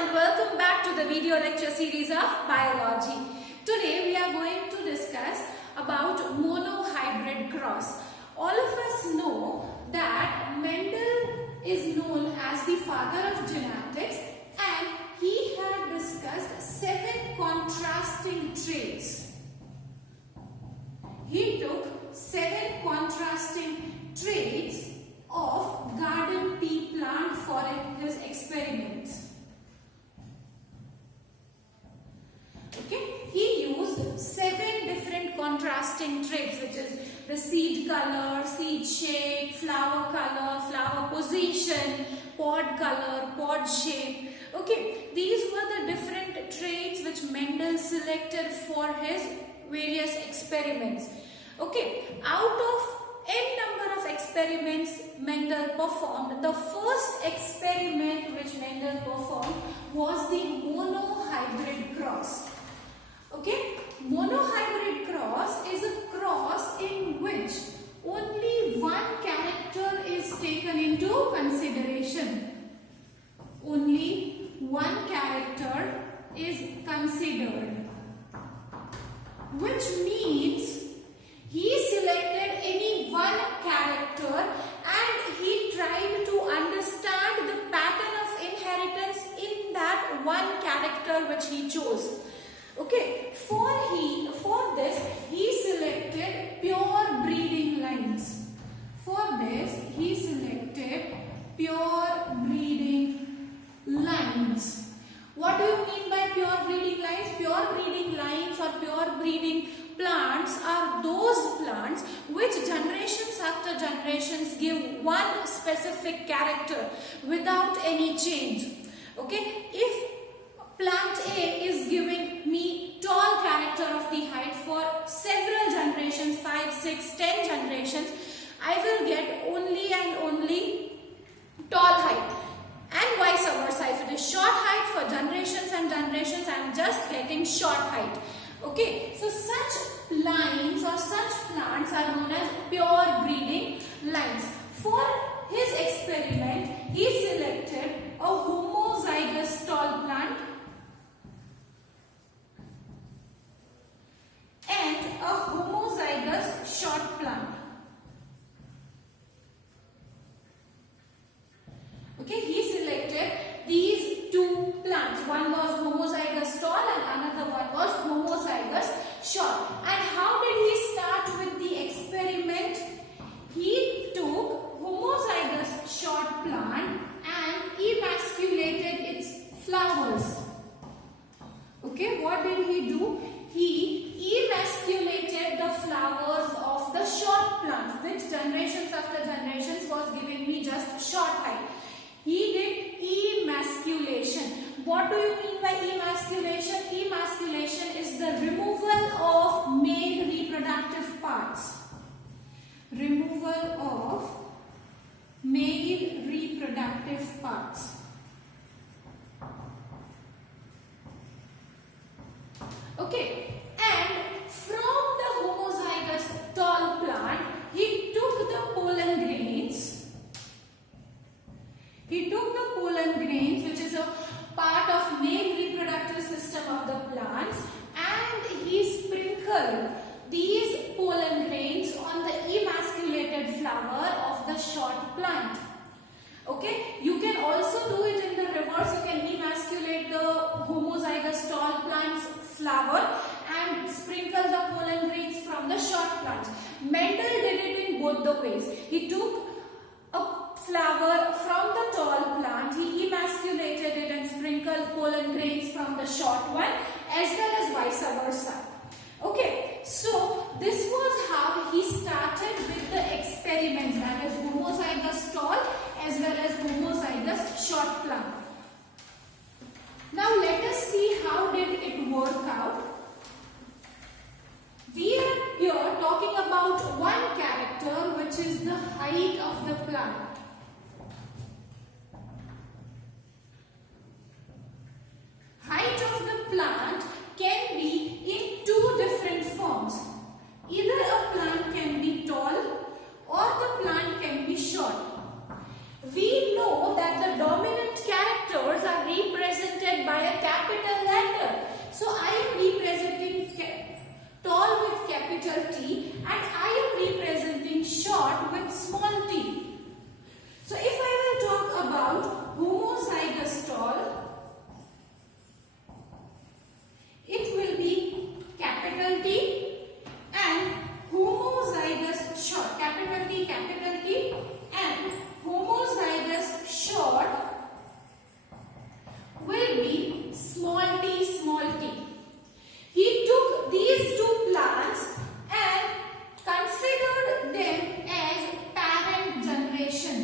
and welcome back to the video lecture series of biology. Today we are going to discuss about monohybrid cross. All of us know that Mendel is known as the father of genetics, and he had discussed 7 contrasting traits. He took 7 contrasting traits of garden pea plant for his experiments. Okay, he used 7 different contrasting traits, which is the seed color, seed shape, flower color, flower position, pod color, pod shape. Okay, these were the different traits which Mendel selected for his various experiments. Okay, out of n number of experiments Mendel performed, the first experiment which Mendel performed was the monohybrid cross. Okay, monohybrid cross is a cross in which only one character is taken into consideration. Only one character is considered, which means he selected any one character and he tried to understand the pattern of inheritance in that one character which he chose. Okay, for this he selected pure breeding lines. For this he selected pure breeding lines. What do you mean by pure breeding lines? Pure breeding lines or pure breeding plants are those plants which generations after generations give one specific character without any change. Okay, if plant A is giving me tall character of the height for several generations, 5, 6, 10 generations, I will get only and only tall height. And vice versa, if it is short height for generations and generations, I am just getting short height. Okay, so such lines or such plants are known as pure breeding lines. For his experiment, he selected a homozygous tall plant and a homozygous short plant. Okay, he selected these 2 plants. One was homozygous tall and another one was homozygous short. And how did he start with the experiment? He took homozygous short plant and emasculated its flowers. Okay, what did he do? He emasculated the flowers of the short plant, which generations after generations was giving me just short height. He did emasculation. What do you mean by emasculation? Emasculation is the removal of male reproductive parts. Removal of male reproductive parts. Okay, and from the homozygous tall plant, he took the pollen grains. He took the pollen grains, which is a part of male reproductive system of the plants, and he sprinkled these pollen grains on the emasculated flower of the short plant. Okay, you can also do it in the reverse. You can emasculate the homozygous tall plant's flower and sprinkle the pollen grains from the short plant. Mendel did it in both the ways. He took a flower from the tall plant, he emasculated it and sprinkled pollen grains from the short one, as well as vice versa. Okay, so this was how he started with the experiments, that is homozygous tall as well as homozygous short plant. Now let us see how did it work out. We are here talking about one character, which is the height of the plant. Height of the plant can be in 2 different forms. Either a plant can be tall or the plant can be short. We know that the dominant characters are represented capital T, and homozygous short will be small t, small t. He took these two plants and considered them as parent generation.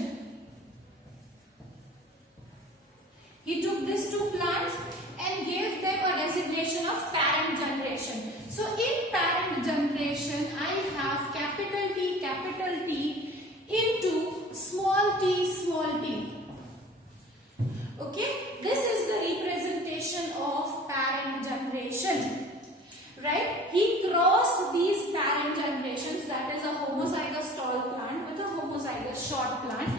He took these two plants and gave them a designation of parent generation. So in parent generation, I have capital T into small t, small t. Okay, this is the representation of parent generation. Right? He crossed these parent generations, that is a homozygous tall plant with a homozygous short plant.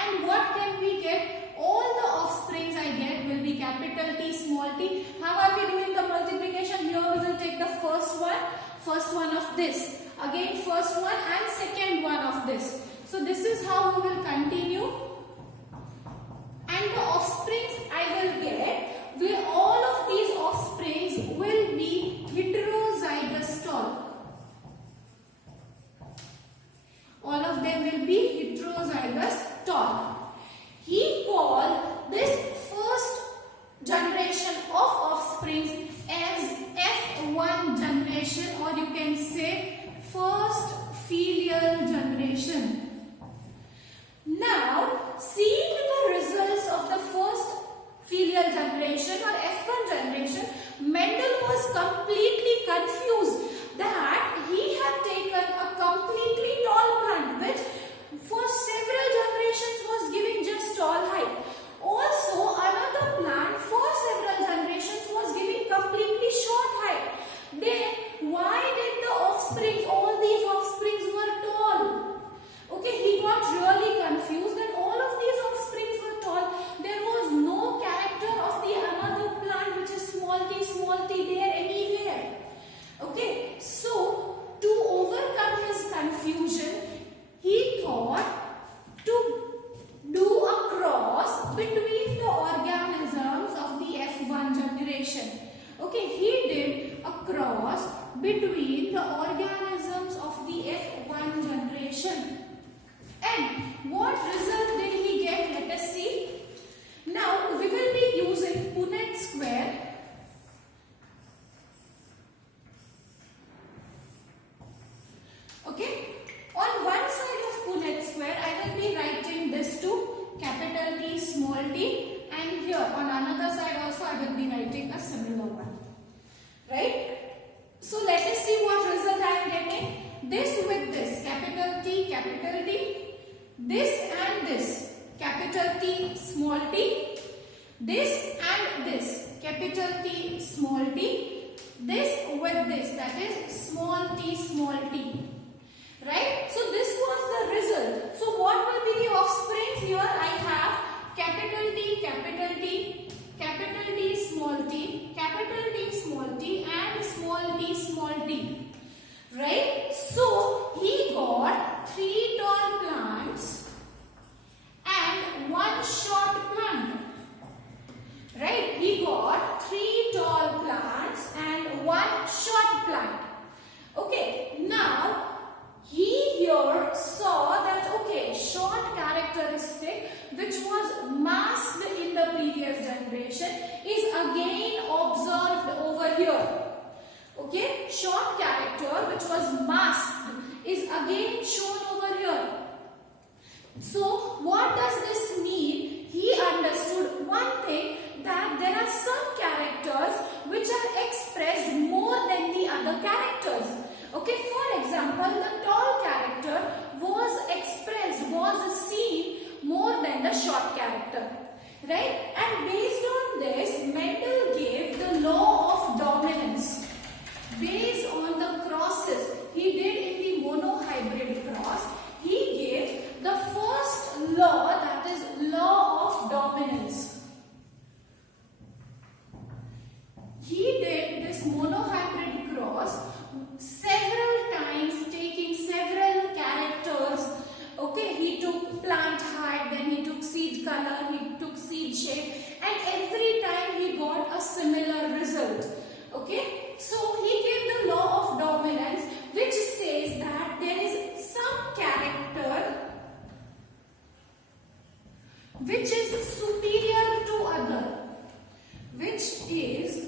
And what can we get? All the offsprings I get will be capital T, small t. How are we doing the multiplication? Here we will take the first one of this. Again first one and second one of this. So this is how we will continue. And the offsprings I will get, all of these offsprings will be heterozygous tall. All of them will be heterozygous tall. He called this first generation of offsprings as F1 generation, or you can say first filial generation. Now, seeing the results of the first filial generation or F1 generation, Mendel was completely confused that he had taken a completely tall plant which for several generations was giving just tall height. Also, another plant for several generations was giving completely short height. Then, why did the offsprings, all these offsprings were tall? Okay, he got really confused and all of these offsprings were tall. There was no character of the another plant which is small t there anywhere. Okay, so to overcome his confusion, he thought to do a cross between the organisms of the F1 generation. Okay, he did a cross between the organisms of the F1 generation. And what result did he get? Let us see. Now we will be using Punnett square. Okay. On one side of Punnett square, I will be writing this to capital T, small t, and here on another side also I will be writing a similar one. Right? So let us see what result I am getting. This with this, capital T, this and this, capital T, small t, this and this, capital T, small t, this with this, that is small t, small t. Right? So this was the result. So what will be the offsprings? Here I have capital T, capital T, capital T, small t, capital T, small t, and small t, small t. Right? So he got 3 tall plants and 1 short plant. Right? He got 3 tall plants and 1 short plant. Okay. Now he here saw that short characteristic which was masked in the previous generation is again observed over here. Okay, short character which was masked is again shown over here. So what does this mean? He understood one thing, that there are some characters which are expressed more than the other characters. Okay, for example, the tall character was seen more than the short character. Right? And based on this, Mendel gave the law of dominance. Based on the crosses he did in the monohybrid cross, he gave the first which is superior to other, which is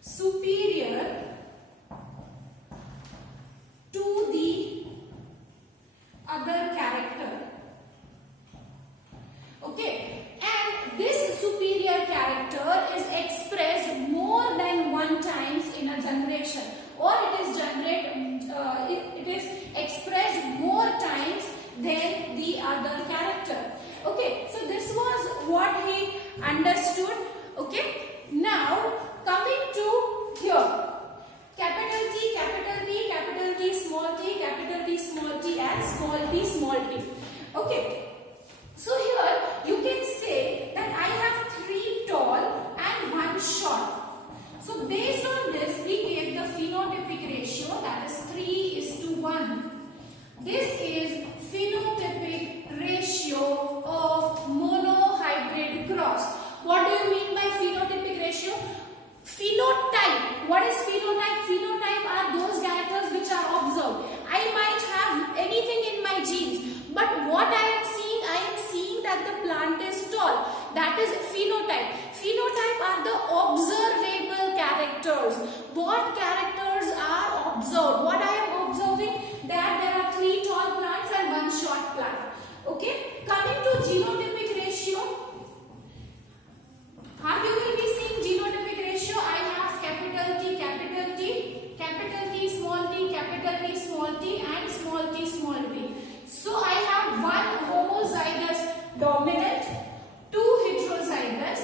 superior to the other character. Okay, and this superior character is expressed more than one times in a generation, or it is expressed more times than the other character. Okay, so this was what he understood. Okay, now coming to here, capital T, capital T, capital T, small t, capital T, small t, and small t, small t. Okay, so here you can say that I have 3 tall and 1 short. So based on this, we gave the phenotypic ratio, that is 3:1. This is phenotypic ratio of monohybrid cross. What do you mean by phenotypic ratio? Phenotype. What is phenotype? Phenotype are those characters which are observed. I might have anything in my genes, but what I am seeing that the plant is tall. That is phenotype. Phenotype are the observable characters. What characters are observed? What I am observing, that there are 3 tall plants and 1 short plant. Okay. Coming to genotypic ratio, how you will be seeing genotypic ratio? I have capital T, capital T, capital T, small t, capital T, small t, and small t, small t. So I have 1 homozygous dominant, 2 heterozygous,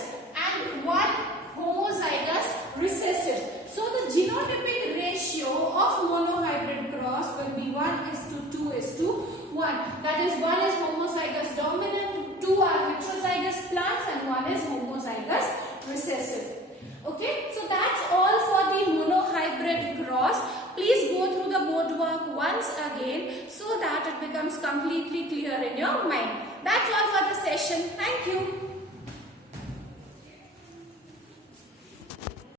and 1 homozygous recessive. So the genotypic ratio of monohybrid cross will be 1:2:1. That is, 1 is homozygous dominant, 2 are heterozygous plants, and 1 is homozygous recessive. Okay, so that's all for the monohybrid cross. Please go through the board work once again so that it becomes completely clear in your